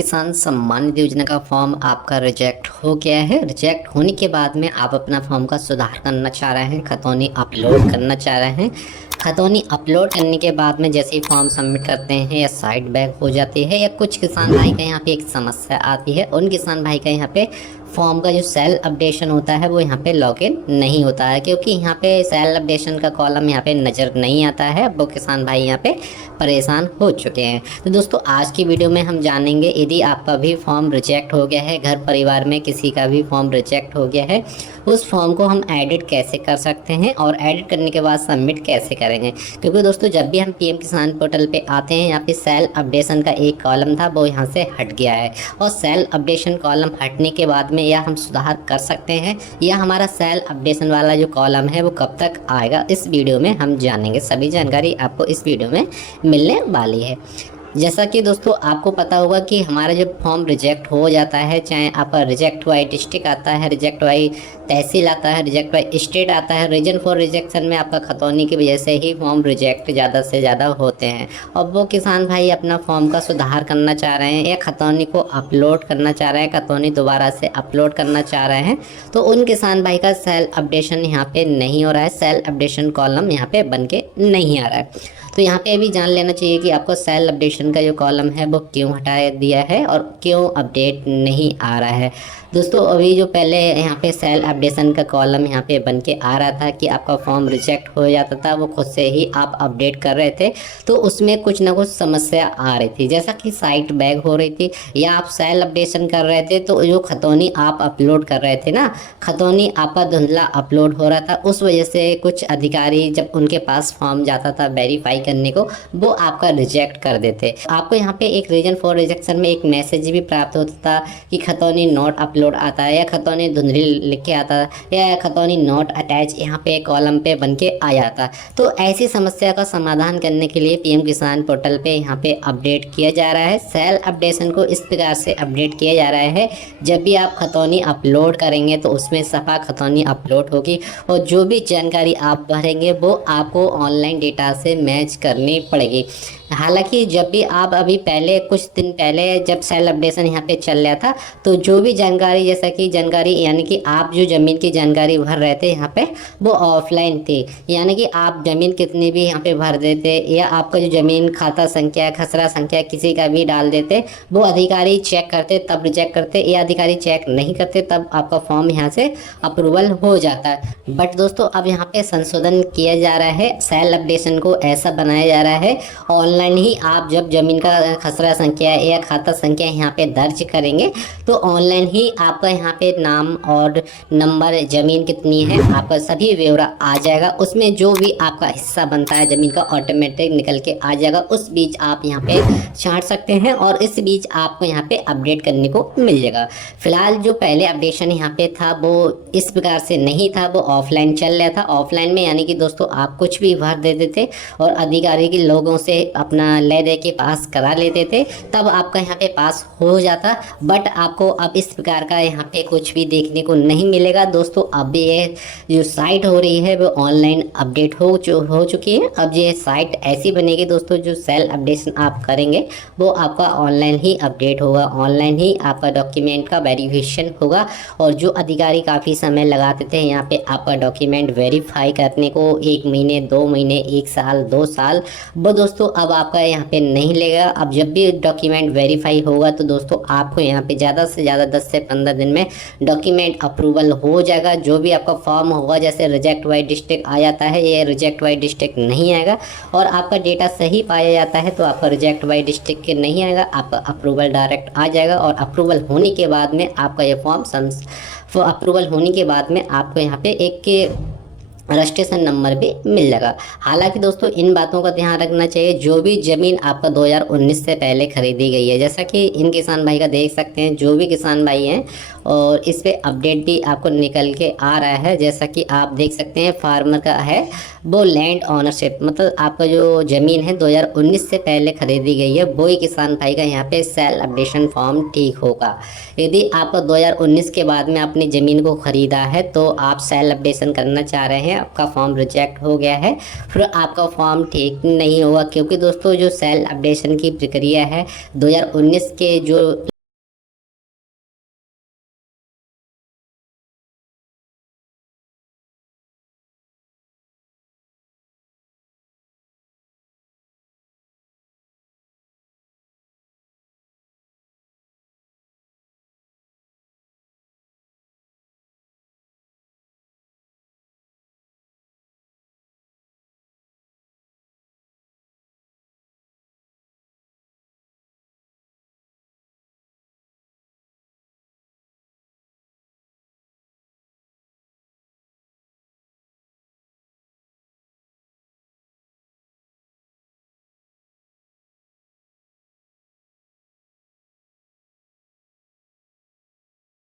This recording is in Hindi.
किसान सम्मान निधि योजना का फॉर्म आपका रिजेक्ट हो गया है। रिजेक्ट होने के बाद में आप अपना फॉर्म का सुधार करना चाह रहे हैं, खतौनी अपलोड करना चाह रहे हैं। खतौनी अपलोड करने के बाद में जैसे ही फॉर्म सबमिट करते हैं या साइट बैक हो जाती है, या कुछ किसान भाई का यहाँ पे एक समस्या आती है, उन किसान भाई का यहाँ पे फॉर्म का जो सेल अपडेशन होता है वो यहाँ पे लॉगिन नहीं होता है, क्योंकि यहाँ पे सेल अपडेशन का कॉलम यहाँ पे नज़र नहीं आता है। वो किसान भाई यहाँ पे परेशान हो चुके हैं। तो दोस्तों आज की वीडियो में हम जानेंगे, यदि आपका भी फॉर्म रिजेक्ट हो गया है, घर परिवार में किसी का भी फॉर्म रिजेक्ट हो गया है, उस फॉर्म को हम एडिट कैसे कर सकते हैं और एडिट करने के बाद सबमिट कैसे करेंगे। क्योंकि दोस्तों जब भी हम पीएम किसान पोर्टल पे आते हैं, यहाँ पे सेल अपडेशन का एक कॉलम था वो यहाँ से हट गया है, और सेल अपडेशन कॉलम हटने के बाद में या हम सुधार कर सकते हैं, या हमारा सेल अपडेशन वाला जो कॉलम है वो कब तक आएगा, इस वीडियो में हम जानेंगे। सभी जानकारी आपको इस वीडियो में मिलने वाली है। जैसा कि दोस्तों आपको पता होगा कि हमारा जब फॉर्म रिजेक्ट हो जाता है, चाहे आपका रिजेक्ट वाई डिस्ट्रिक्ट आता है, रिजेक्ट वाई तहसील आता है, रिजेक्ट वाई स्टेट आता है, रीजन फॉर रिजेक्शन में आपका खतौनी की वजह से ही फॉर्म रिजेक्ट ज़्यादा से ज़्यादा होते हैं। और वो किसान भाई अपना फॉर्म का सुधार करना चाह रहे हैं या खतौनी को अपलोड करना चाह रहे हैं, खतौनी दोबारा से अपलोड करना चाह रहे हैं, तो उन किसान भाई का सेल अपडेशन यहाँ पे नहीं हो रहा है, सेल अपडेशन कॉलम यहाँ पे बन के नहीं आ रहा है। तो यहाँ पे भी जान लेना चाहिए कि आपको सेल अपडेशन का जो कॉलम है वो क्यों हटाया दिया है और क्यों अपडेट नहीं आ रहा है। दोस्तों अभी जो पहले यहाँ पे सेल अपडेशन का कॉलम यहाँ पे बन के आ रहा था कि आपका फॉर्म रिजेक्ट हो जाता था, वो खुद से ही आप अपडेट कर रहे थे, तो उसमें कुछ ना कुछ समस्या आ रही थी, जैसा कि साइट बैग हो रही थी, या आप सेल अपडेशन कर रहे थे तो जो खतौनी आप अपलोड कर रहे थे ना, खतौनी आपका धुंधला अपलोड हो रहा था। उस वजह से कुछ अधिकारी जब उनके पास फॉर्म जाता था वेरीफाई करने को, वो आपका रिजेक्ट कर देते। आपको यहाँ पे एक रीजन फॉर रिजेक्शन में एक मैसेज भी प्राप्त होता था कि खतौनी नॉट अपलोड आता है, या खतौनी धुंधली लिख के आता है, या खतौनी नॉट अटैच यहाँ पे कॉलम पे बन के आ जाता। तो ऐसी समस्या का समाधान करने के लिए पीएम किसान पोर्टल पे यहाँ पे अपडेट किया जा रहा है। सेल अपडेशन को इस प्रकार से अपडेट किया जा रहा है, जब भी आप खतौनी अपलोड करेंगे तो उसमें सफा खतौनी अपलोड होगी, और जो भी जानकारी आप भरेंगे वो आपको ऑनलाइन डेटा से मैच करनी पड़ेगी। हालांकि जब भी आप अभी पहले कुछ दिन पहले जब सेल अपडेशन यहाँ पे चल रहा था, तो जो भी जानकारी, जैसा कि जानकारी यानी कि आप जो ज़मीन की जानकारी भर रहे थे यहाँ पे वो ऑफलाइन थी, यानी कि आप ज़मीन कितनी भी यहाँ पे भर देते, या आपका जो ज़मीन खाता संख्या, खसरा संख्या किसी का भी डाल देते, वो अधिकारी चेक करते तब रिजेक्ट करते, या अधिकारी चेक नहीं करते तब आपका फॉर्म यहाँ से अप्रूवल हो जाता है। बट दोस्तों अब यहाँ पे संशोधन किया जा रहा है, सेल अपडेशन को ऐसा बनाया जा रहा है, ऑनलाइन ही आप जब ज़मीन का खसरा संख्या या खाता संख्या यहाँ पे दर्ज करेंगे तो ऑनलाइन ही आपका यहाँ पे नाम और नंबर, ज़मीन कितनी है, आपका सभी ब्यौरा आ जाएगा। उसमें जो भी आपका हिस्सा बनता है ज़मीन का ऑटोमेटिक निकल के आ जाएगा। उस बीच आप यहाँ पे छांट सकते हैं और इस बीच आपको यहाँ पे अपडेट करने को मिल जाएगा। फिलहाल जो पहले अपडेशन यहाँ पे था वो इस प्रकार से नहीं था, वो ऑफलाइन चल रहा था। ऑफलाइन में यानी कि दोस्तों आप कुछ भी भर देते थे और अधिकारी के लोगों से अपना ले दे के पास करा लेते थे, तब आपका यहाँ पे पास हो जाता। बट आपको अब इस प्रकार का यहाँ पे कुछ भी देखने को नहीं मिलेगा दोस्तों। अब ये जो साइट हो रही है वो ऑनलाइन अपडेट हो चुकी है। अब ये साइट ऐसी बनेगी दोस्तों, जो सेल अपडेशन आप करेंगे वो आपका ऑनलाइन ही अपडेट होगा, ऑनलाइन ही आपका डॉक्यूमेंट का वेरिफिकेशन होगा। और जो अधिकारी काफ़ी समय लगाते थे यहाँ पे आपका डॉक्यूमेंट वेरीफाई करने को, 1 महीने 2 महीने 1 साल 2 साल, वो दोस्तों अब आपका यहाँ पे नहीं लेगा। अब जब भी डॉक्यूमेंट वेरीफाई होगा तो दोस्तों आपको यहाँ पे ज़्यादा से ज़्यादा 10 से 15 दिन में डॉक्यूमेंट अप्रूवल हो जाएगा। जो भी आपका फॉर्म होगा, जैसे रिजेक्ट वाई डिस्ट्रिक्ट आ जाता है, ये रिजेक्ट वाई डिस्ट्रिक्ट नहीं आएगा, और आपका डेटा सही पाया जाता है तो आपका रिजेक्ट वाई डिस्ट्रिक्ट के नहीं आएगा, आपका अप्रूवल डायरेक्ट आ जाएगा। और अप्रूवल होने के बाद में आपका ये फॉर्म अप्रूवल होने के बाद में आपको यहाँ पे एक रजिस्ट्रेशन नंबर भी मिल जाएगा। हालांकि दोस्तों इन बातों का ध्यान रखना चाहिए, जो भी ज़मीन आपका 2019 से पहले खरीदी गई है, जैसा कि इन किसान भाई का देख सकते हैं, जो भी किसान भाई हैं, और इस पे अपडेट भी आपको निकल के आ रहा है, जैसा कि आप देख सकते हैं फार्मर का है वो लैंड ऑनरशिप, मतलब आपका जो ज़मीन है 2019 से पहले खरीदी गई है, वही किसान भाई का यहाँ पे सेल अपडेशन फॉर्म ठीक होगा। यदि आप 2019 के बाद में अपनी ज़मीन को ख़रीदा है तो आप सेल अपडेशन करना चाह रहे हैं आपका फॉर्म रिजेक्ट हो गया है, फिर आपका फॉर्म ठीक नहीं होगा, क्योंकि दोस्तों जो सेल अपडेशन की प्रक्रिया है 2019 के जो